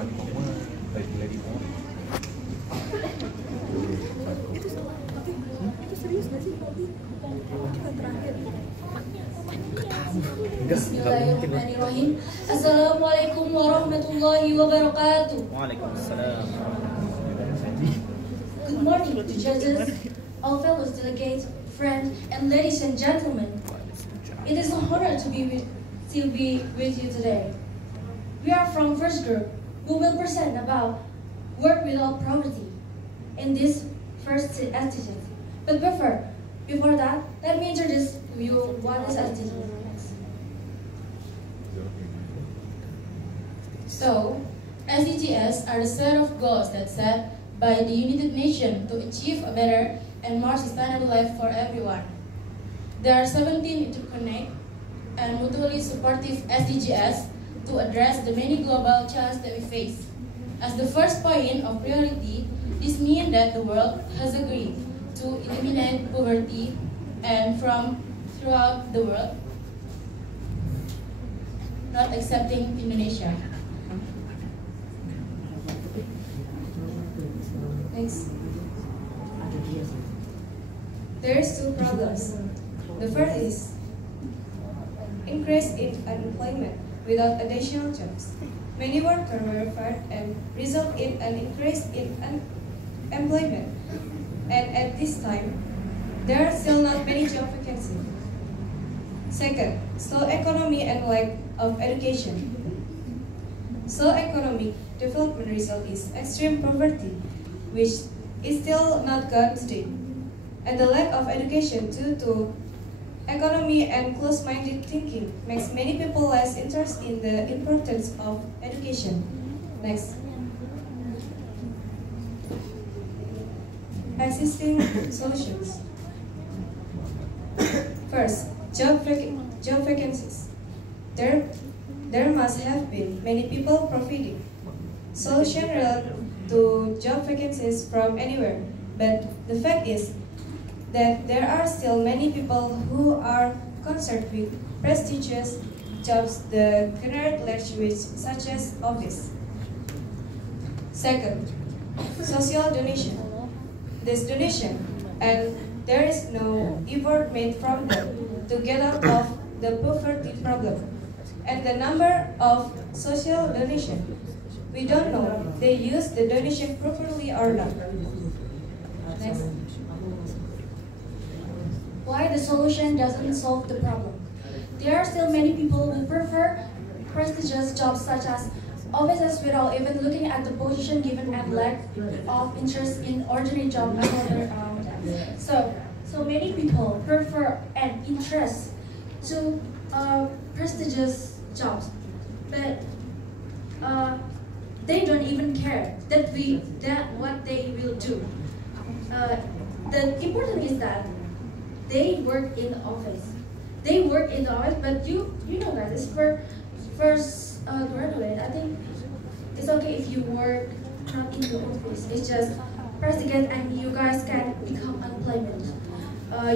Uncommon, lady more. Itu serius nggak sih? Kita terakhir. Bismillahirrahmanirrahim. Assalamualaikum warahmatullahi wabarakatuh. Waalaikumsalam. Good morning to judges, all fellow delegates, friends, and ladies and gentlemen. It is an honor to be with you today. We are from first group who will present about work without poverty in this first SDGs. But before that, let me introduce to you what is SDGs. So, SDGs are the set of goals that set by the United Nations to achieve a better and more sustainable life for everyone. There are 17 interconnected and mutually supportive SDGs to address the many global challenges that we face. As the first point of priority, this means that the world has agreed to eliminate poverty and from throughout the world, not excepting Indonesia. Next. There's two problems. The first is increase in unemployment without additional jobs. Many workers were fired and result in an increase in unemployment. And at this time, there are still not many job vacancies. Second, slow economy and lack of education. Slow economic development result is extreme poverty, which is still not gone today. And the lack of education due to economy and close-minded thinking makes many people less interested in the importance of education. Next. Existing solutions. First, job vacancies. There must have been many people providing solution related to job vacancies from anywhere, but the fact is that there are still many people who are concerned with prestigious jobs that generate large wages, such as office. Second, social donation. This donation, and there is no effort made from them to get out of the poverty problem. And the number of social donation, we don't know they use the donation properly or not. Next. Why the solution doesn't solve the problem? There are still many people who prefer prestigious jobs such as offices without even looking at the position given and lack of interest in ordinary job around them. So many people prefer and interest to prestigious jobs, but they don't even care that what they will do. The important is that they work in the office. They work in the office, but you know that it's for first graduate. I think it's okay if you work not in the office. It's just press to get and you guys can become unemployment.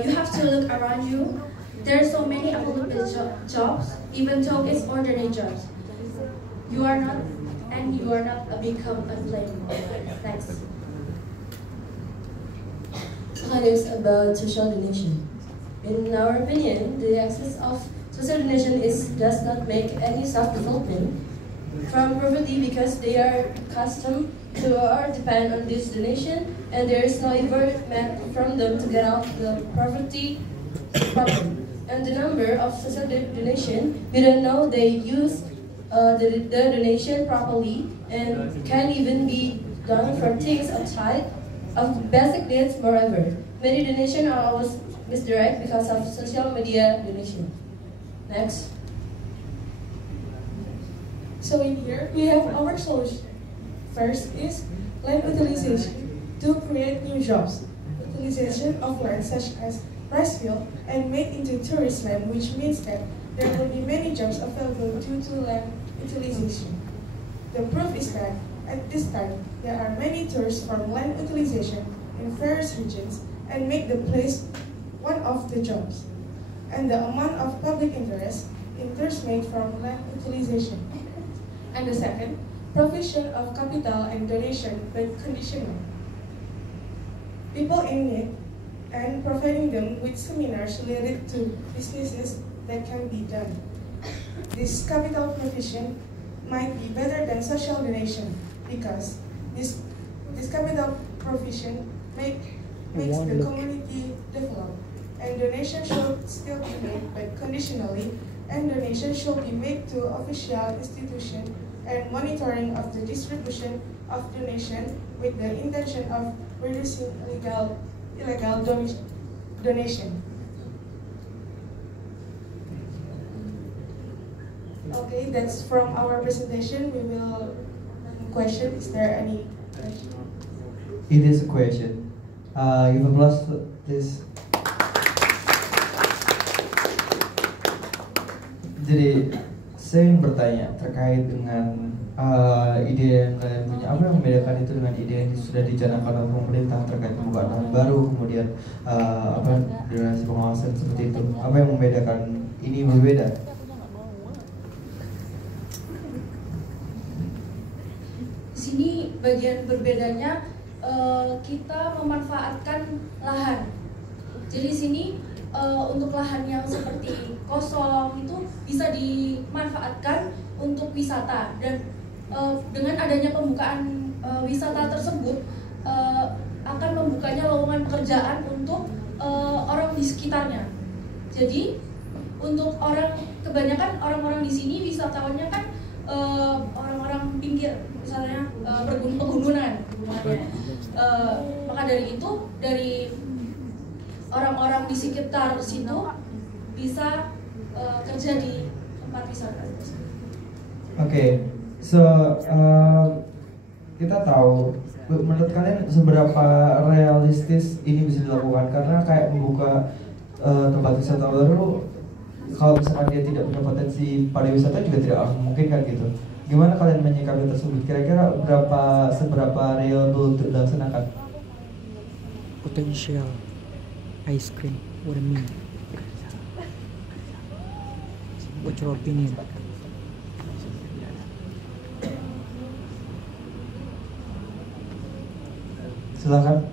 You have to look around you. There are so many available jobs, even though it's ordinary jobs. You are not become unemployment. Next. Is about social donation. In our opinion, the access of social donation does not make any self-development from poverty because they are accustomed to or depend on this donation, and there is no effort made from them to get out the poverty problem. And the number of social donation, we don't know they use the donation properly and can even be done for things outside of basic needs. Moreover, many donations are always misdirected because of social media donation. Next. So in here, we have our solution. First is land utilization to create new jobs. Utilization of land such as rice field and made into tourist land, which means that there will be many jobs available due to land utilization. The proof is that at this time, there are many tourists from land utilization in various regions and make the place one of the jobs. And the amount of public interest in tours made from land utilization. And the second, provision of capital and donation but conditional. People in need and providing them with seminars related to businesses that can be done. This capital provision might be better than social donation because this capital provision makes the community develop, and donation should still be made but conditionally, and donation should be made to official institution and monitoring of the distribution of donation with the intention of reducing illegal donation. Okay, that's from our presentation. We will question. Is there any question? It is a question. Give applause, please. Jadi saya ingin bertanya terkait dengan ide yang kalian punya. Apa yang membedakan itu dengan ide yang sudah dicanangkan oleh pemerintah terkait pembukaan lahan baru, kemudian durasi pengawasan seperti itu? Apa yang membedakan ini berbeda? Di sini bagian berbedanya kita memanfaatkan lahan. Jadi di sini untuk lahan yang seperti kosong itu bisa dimanfaatkan untuk wisata, dan dengan adanya pembukaan wisata tersebut akan membukanya lowongan pekerjaan untuk orang di sekitarnya. Jadi untuk kebanyakan orang-orang di sini wisatawannya kan orang-orang pinggir, misalnya pegunungan. Maka dari itu, dari orang-orang di sekitar situ bisa kerja di tempat wisata. Oke, so kita tahu, menurut kalian seberapa realistis ini bisa dilakukan? Karena kayak membuka tempat wisata baru, kalau misalkan dia tidak punya potensi pariwisata juga tidak mungkin kan gitu. Gimana kalian menyikapi tersebut? Kira-kira seberapa reliable untuk dilaksanakan? Potential ice cream, what I mean? What's your opinion? Silakan.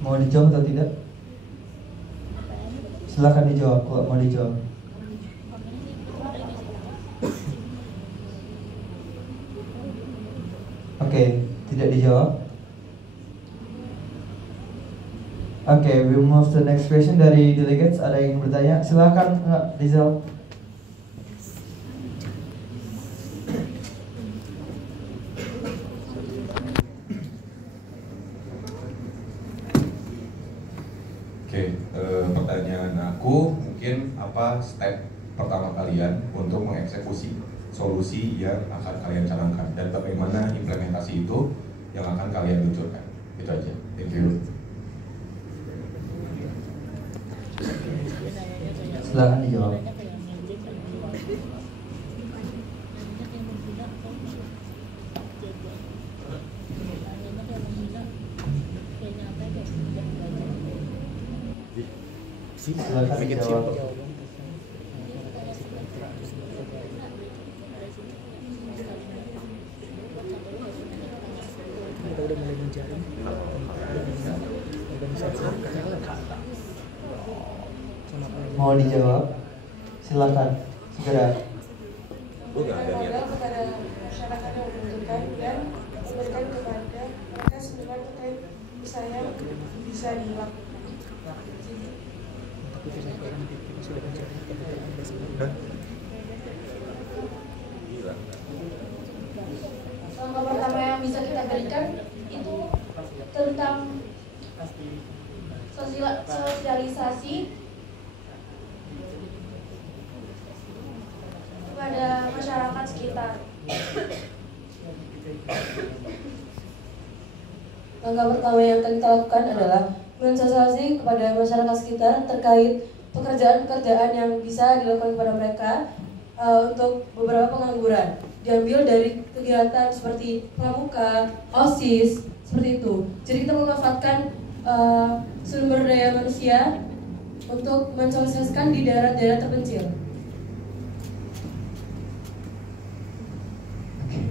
Mau dijawab atau tidak? Silakan dijawab kalau mau dijawab. Oke, tidak dijawab. Oke, we move to the next question dari delegates. Ada yang bertanya? Silakan, Rizal. Pertanyaan aku mungkin apa step pertama kalian untuk mengeksekusi solusi yang akan kalian canangkan, dan bagaimana implementasi itu yang akan kalian luncurkan? Itu aja. Thank you. Silakan dijawab. Silakan dijawab. Kita udah mulai mencari organisasi Mau dijawab? Silakan segera. Kepada masyarakat yang membutuhkan dan memberikan kepada mereka seminar terkait usaha yang bisa dilakukan. sudah mencari kebetulan bersama. Langkah pertama yang bisa kita berikan itu tentang sosialisasi kepada masyarakat sekitar. Langkah pertama yang akan kita lakukan adalah mensosialisasi kepada masyarakat sekitar terkait pekerjaan-pekerjaan yang bisa dilakukan kepada mereka untuk beberapa pengangguran. Diambil dari kegiatan seperti pramuka, OSIS, seperti itu. Jadi kita memanfaatkan sumber daya manusia untuk mensosialisasikan di daerah-daerah terpencil. Oke.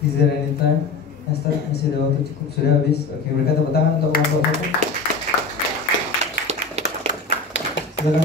Is there any time? Esther, masih ada waktu cukup, sudah habis. Oke, berikan tepuk tangan untuk kelompok 1. Silakan.